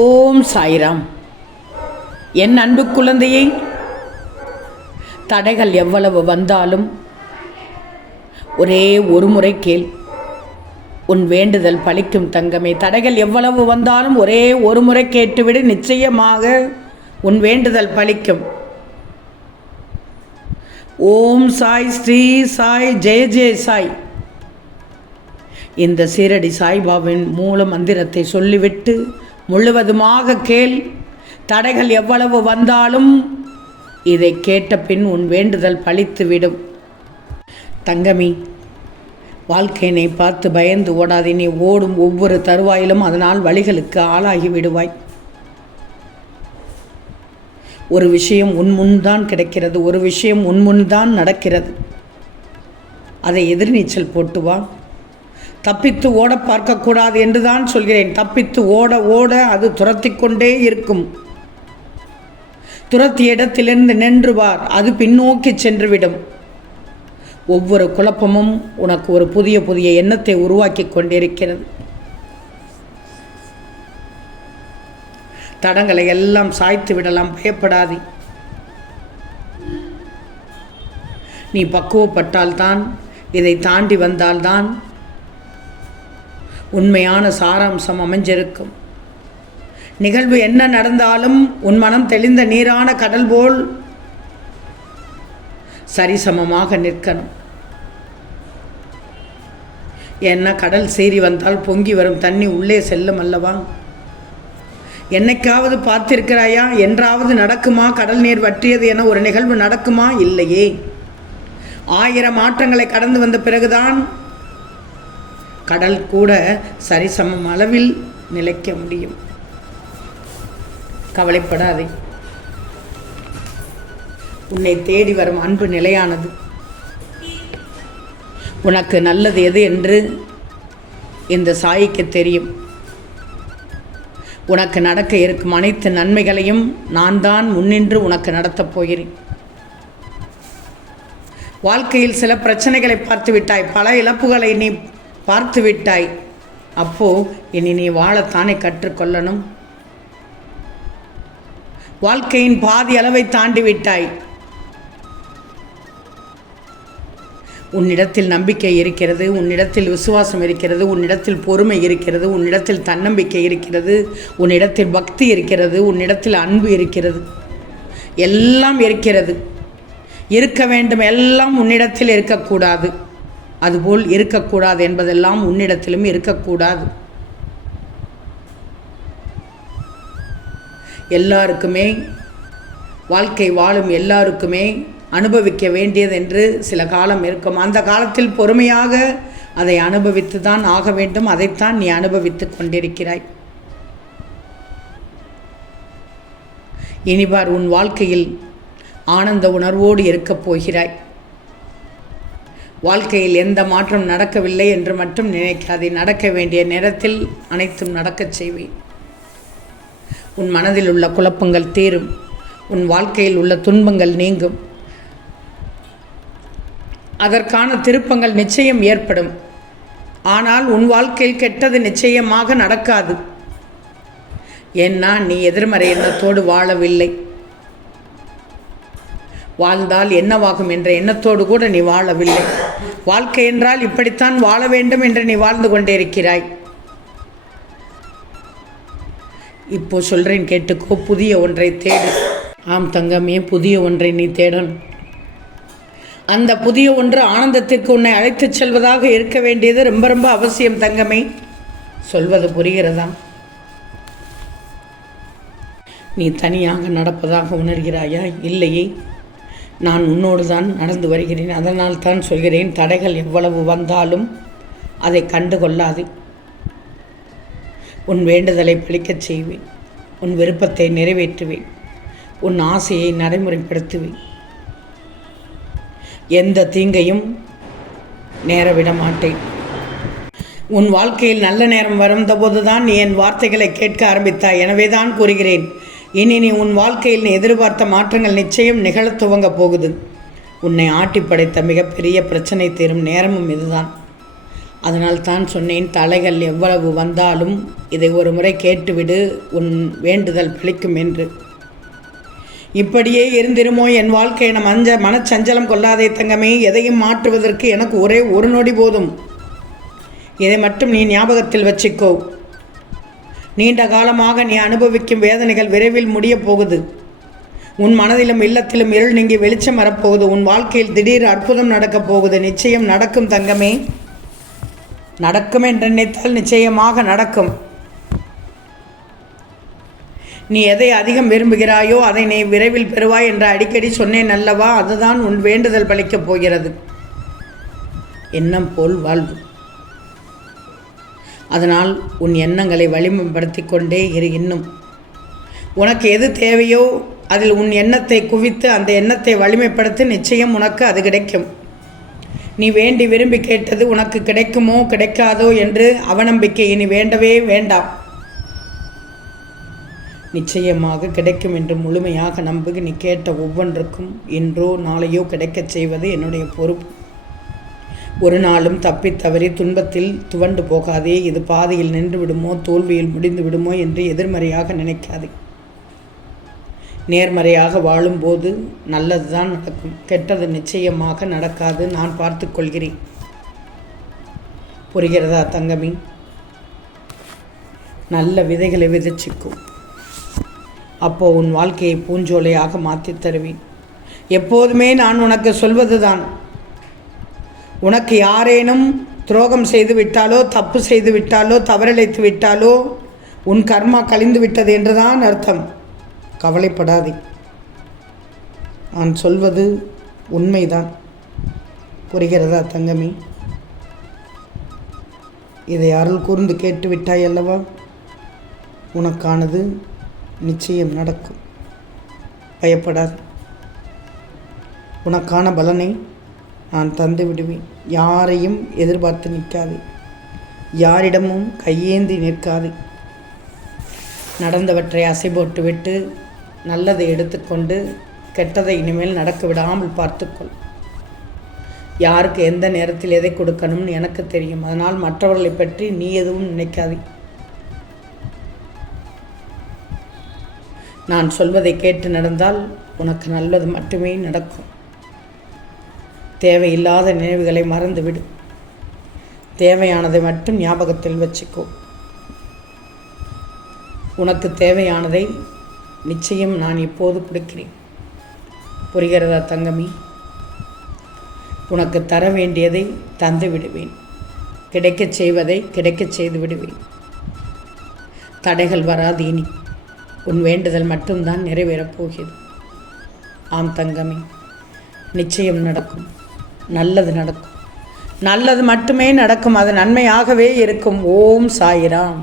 ஓம் சாய்ராம். என் அன்பு குழந்தையை, தடைகள் எவ்வளவு வந்தாலும் ஒரே ஒரு முறை கேள், உன் வேண்டுதல் பலிக்கும் தங்கமே. தடைகள் எவ்வளவு வந்தாலும் ஒரே ஒரு முறை கேட்டுவிடு, நிச்சயமாக உன் வேண்டுதல் பலிக்கும். ஓம் சாய், ஸ்ரீ சாய், ஜெய ஜெய சாய். இந்த சீரடி சாய்பாபாவின் மூல மந்திரத்தை சொல்லிவிட்டு முழுவதுமாக கேள். தடைகள் எவ்வளவு வந்தாலும் இதை கேட்ட பின் உன் வேண்டுதல் பலித்துவிடும். தங்கமி, வாழ்க்கையினை பார்த்து பயந்து ஓடாதே. நீ ஓடும் ஒவ்வொரு தருவாயிலும் அதனால் வழிகளுக்கு ஆளாகி விடுவாய். ஒரு விஷயம் உன் முன்தான் கிடைக்கிறது, ஒரு விஷயம் உன் முன்தான் நடக்கிறது. அதை எதிர்நீச்சல் போட்டு வா. தப்பித்து ஓட பார்க்கக்கூடாது என்று தான் சொல்கிறேன். தப்பித்து ஓட ஓட அது துரத்தி கொண்டே இருக்கும். துரத்திய இடத்திலிருந்து நின்று வார், அது பின்னோக்கி சென்றுவிடும். ஒவ்வொரு குழப்பமும் உனக்கு ஒரு புதிய புதிய எண்ணத்தை உருவாக்கி கொண்டிருக்கிறது. தடங்களை எல்லாம் சாய்த்து விடலாம், பயப்படாதே. நீ பக்குவப்பட்டால்தான், இதை தாண்டி வந்தால்தான் உண்மையான சாராம்சம் அமைஞ்சிருக்கும். நிகழ்வு என்ன நடந்தாலும் உன் மனம் தெளிந்த நீரான கடல் போல் சரிசமமாக நிற்கணும். என்ன, கடல் சீறி வந்தால் பொங்கி வரும் தண்ணி உள்ளே செல்லும் அல்லவா? என்னைக்காவது பார்த்திருக்கிறாயா? என்றாவது நடக்குமா? கடல் நீர் வற்றியது என ஒரு நிகழ்வு நடக்குமா? இல்லையே. 1000 மாற்றங்களை கடந்து வந்த பிறகுதான் கடல் கூட சரிசமம் அளவில் நிலைக்க முடியும். கவலைப்படாதே. உன்னை தேடி வரும் அன்பு நிலையானது. உனக்கு நல்லது எது என்று இந்த சாய்க்கு தெரியும். உனக்கு நடக்க இருக்கும் அனைத்து நன்மைகளையும் நான் தான் முன்னின்று உனக்கு நடத்தப் போகிறேன். வாழ்க்கையில் சில பிரச்சனைகளை பார்த்து விட்டாய், பல இழப்புகளை நீ பார்த்து விட்டாய். அப்போ இனி நீ வாழத்தானே கற்றுக்கொள்ளணும். வாழ்க்கையின் பாதி அளவை தாண்டி விட்டாய். உன்னிடத்தில் நம்பிக்கை இருக்கிறது, உன்னிடத்தில் விசுவாசம் இருக்கிறது, உன்னிடத்தில் பொறுமை இருக்கிறது, உன்னிடத்தில் தன்னம்பிக்கை இருக்கிறது, உன்னிடத்தில் பக்தி இருக்கிறது, உன்னிடத்தில் அன்பு இருக்கிறது, எல்லாம் இருக்கிறது. இருக்க வேண்டும் எல்லாம் உன்னிடத்தில் இருக்கக்கூடாது. அதுபோல் இருக்கக்கூடாது என்பதெல்லாம் உன்னிடத்திலும் இருக்கக்கூடாது. எல்லாருக்குமே, வாழ்க்கை வாழும் எல்லாருக்குமே அனுபவிக்க வேண்டியது என்று சில காலம் இருக்கும். அந்த காலத்தில் பொறுமையாக அதை அனுபவித்து தான் ஆக வேண்டும். அதைத்தான் நீ அனுபவித்து கொண்டிருக்கிறாய். இனிபார், உன் வாழ்க்கையில் ஆனந்த உணர்வோடு இருக்கப் போகிறாய். வாழ்க்கையில் எந்த மாற்றம் நடக்கவில்லை என்று மட்டும் நினைக்காதே. நடக்க வேண்டிய நேரத்தில் அனைத்தும் நடக்கச் செய்வேன். உன் மனதில் உள்ள குழப்பங்கள் தீரும். உன் வாழ்க்கையில் உள்ள துன்பங்கள் நீங்கும். அதற்கான திருப்பங்கள் நிச்சயம் ஏற்படும். ஆனால் உன் வாழ்க்கையில் கெட்டது நிச்சயமாக நடக்காது. ஏன்னா நீ எதிர்மறை எண்ணத்தோடு வாழவில்லை. வாழ்ந்தால் என்னவாகும் என்ற எண்ணத்தோடு கூட நீ வாழவில்லை. வாழ்க்கை என்றால் இப்படித்தான் வாழ வேண்டும் என்று நீ வாழ்ந்து கொண்டே இருக்கிறாய். இப்போ சொல்கிறேன், கேட்டுக்கோ. புதிய ஒன்றை தேடு. ஆம் தங்கமே, புதிய ஒன்றை நீ தேடணும். அந்த புதிய ஒன்று ஆனந்தத்திற்கு உன்னை அழைத்துச் செல்வதாக இருக்க வேண்டியது ரொம்ப ரொம்ப அவசியம் தங்கமே. சொல்வது புரிகிறதா? நீ தனியாக நடப்பதாக உணர்கிறாயா? இல்லையே, நான் உன்னோடு தான் நடந்து வருகிறேன். அதனால் தான் சொல்கிறேன், தடைகள் எவ்வளவு வந்தாலும் அதை கண்டு கொள்ளாது. உன் வேண்டுதலை பலிக்கச் செய்வேன். உன் விருப்பத்தை நிறைவேற்றுவேன். உன் ஆசையை நடைமுறைப்படுத்துவேன். எந்த தீங்கையும் நேரவிட மாட்டேன். உன் வாழ்க்கையில் நல்ல நேரம் வரும்போது தான் நீ என் வார்த்தைகளை கேட்க ஆரம்பித்தாய். எனவே தான் கூறுகிறேன், இனி நீ உன் வாழ்க்கையில் நீ எதிர்பார்த்த மாற்றங்கள் நிச்சயம் நிகழத் துவங்க போகுது. உன்னை ஆட்டி படைத்த மிகப்பெரிய பிரச்சனை தீரும் நேரமும் இதுதான். அதனால் தான் சொன்னேன், தலைகள் எவ்வளவு வந்தாலும் இதை ஒரு முறை கேட்டுவிடு, உன் வேண்டுதல் பலிக்கும் என்று. இப்படியே இருந்திருமோ என் வாழ்க்கை என மனச்சஞ்சலம் கொள்ளாதே தங்கமே. எதையும் மாற்றுவதற்கு எனக்கு ஒரே ஒரு நொடி போதும். இதை மட்டும் நீ ஞாபகத்தில் வச்சுக்கோ. நீண்ட காலமாக நீ அனுபவிக்கும் வேதனைகள் விரைவில் முடியப் போகுது. உன் மனதிலும் இல்லத்திலும் இருள் நீங்கி வெளிச்சம் வரப்போகுது. உன் வாழ்க்கையில் திடீர் அற்புதம் நடக்கப் போகுது. நிச்சயம் நடக்கும் தங்கமே. நடக்கும் என்று நினைத்தால் நிச்சயமாக நடக்கும். நீ எதை அதிகம் விரும்புகிறாயோ அதை நீ விரைவில் பெறுவாய் என்று அடிக்கடி சொன்னேன் அல்லவா? அதுதான் உன் வேண்டுதல் பலிக்கப் போகிறது. எண்ணம் போல் வாழ்வு. அதனால் உன் எண்ணங்களை வலிமைப்படுத்தி கொண்டே இரு. இன்னும் உனக்கு எது தேவையோ அதில் உன் எண்ணத்தை குவித்து அந்த எண்ணத்தை வலிமைப்படுத்தி நிச்சயம் உனக்கு அது கிடைக்கும். நீ வேண்டி விரும்பி கேட்டது உனக்கு கிடைக்குமோ கிடைக்காதோ என்று அவநம்பிக்கை இனி வேண்டவே வேண்டாம். நிச்சயமாக கிடைக்கும் என்று முழுமையாக நம்பு. நீ கேட்ட ஒவ்வொன்றுக்கும் இன்றோ நாளையோ கிடைக்கச் செய்வது என்னுடைய பொறுப்பு. ஒரு நாளும் தப்பித் தவறி துன்பத்தில் துவண்டு போகாதே. இது பாதையில் நின்று விடுமோ தோல்வியில் முடிந்து விடுமோ என்று எதிர்மறையாக நினைக்காதே. நேர்மறையாக வாழும்போது நல்லது தான் நடக்கும். கெட்டது நிச்சயமாக நடக்காது. நான் பார்த்து கொள்கிறேன். புரிகிறதா தங்கமி? நல்ல விதைகளை விதைச்சிக்கும். அப்போது உன் வாழ்க்கையை பூஞ்சோலையாக மாற்றி தருவேன். எப்போதுமே நான் உனக்கு சொல்வது தான், உனக்கு யாரேனும் துரோகம் செய்து விட்டாலோ தப்பு செய்து விட்டாலோ தவறிழைத்து விட்டாலோ உன் கர்மா கழிந்து விட்டது என்றுதான் அர்த்தம். கவலைப்படாதே. நான் சொல்வது உண்மைதான். புரிகிறதா தங்கமி? இதை அருள் கூர்ந்து கேட்டு விட்டாய் அல்லவா? உனக்கானது நிச்சயம் நடக்கும். பயப்படாது. உனக்கான பலனை நான் தந்து விடுவேன். யாரையும் எதிர்பார்த்து நிற்காதே. யாரிடமும் கையேந்தி நிற்காதே. நடந்தவற்றை அசை போட்டுவிட்டு நல்லதை எடுத்துக்கொண்டு கெட்டதை இனிமேல் நடக்க விடாமல் பார்த்துக்கொள். யாருக்கு எந்த நேரத்தில் எதை கொடுக்கணும்னு எனக்கு தெரியும். அதனால் மற்றவர்களை பற்றி நீ எதுவும் நினைக்காதே. நான் சொல்வதை கேட்டு நடந்தால் உனக்கு நல்லது மட்டுமே நடக்கும். தேவையில்லாத நினைவுகளை மறந்துவிடு. தேவையானதை மட்டும் ஞாபகத்தில் வச்சுக்கோ. உனக்கு தேவையானதை நிச்சயம் நான் இப்போது கொடுக்கிறேன். புரிகிறதா தங்கமி? உனக்கு தர வேண்டியதை தந்து விடுவேன். கிடைக்கச் செய்வதை கிடைக்கச் செய்து விடுவேன். தடைகள் வராது. இனி உன் வேண்டுதல் மட்டும்தான் நிறைவேறப் போகிறது. ஆம் தங்கமி, நிச்சயம் நடக்கும். நல்லது நடக்கும். நல்லது மட்டுமே நடக்கும். அது நன்மையாகவே இருக்கும். ஓம் சாயிராம்.